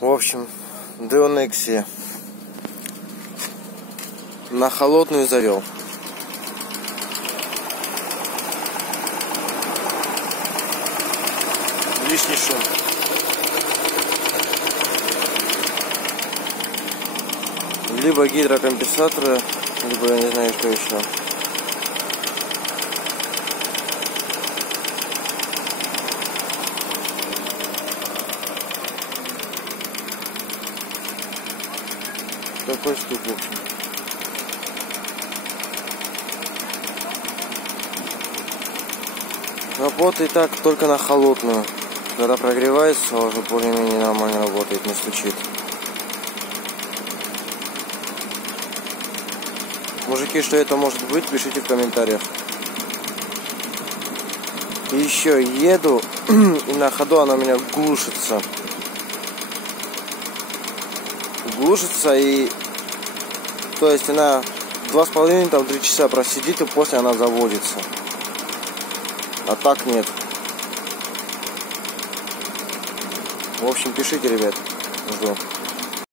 В общем, Деонексия на холодную завел. Лишний шум. Либо гидрокомпенсаторы, либо я не знаю, что еще. Такой штук, в общем. Работает так только на холодную. Когда прогревается, уже более-менее нормально работает, не стучит. Мужики, что это может быть, пишите в комментариях. И еще еду, и на ходу она у меня глушится. Глушится, и то есть она 2,5-3 часа просидит, и после она заводится. А так нет. В общем, пишите, ребят. Жду.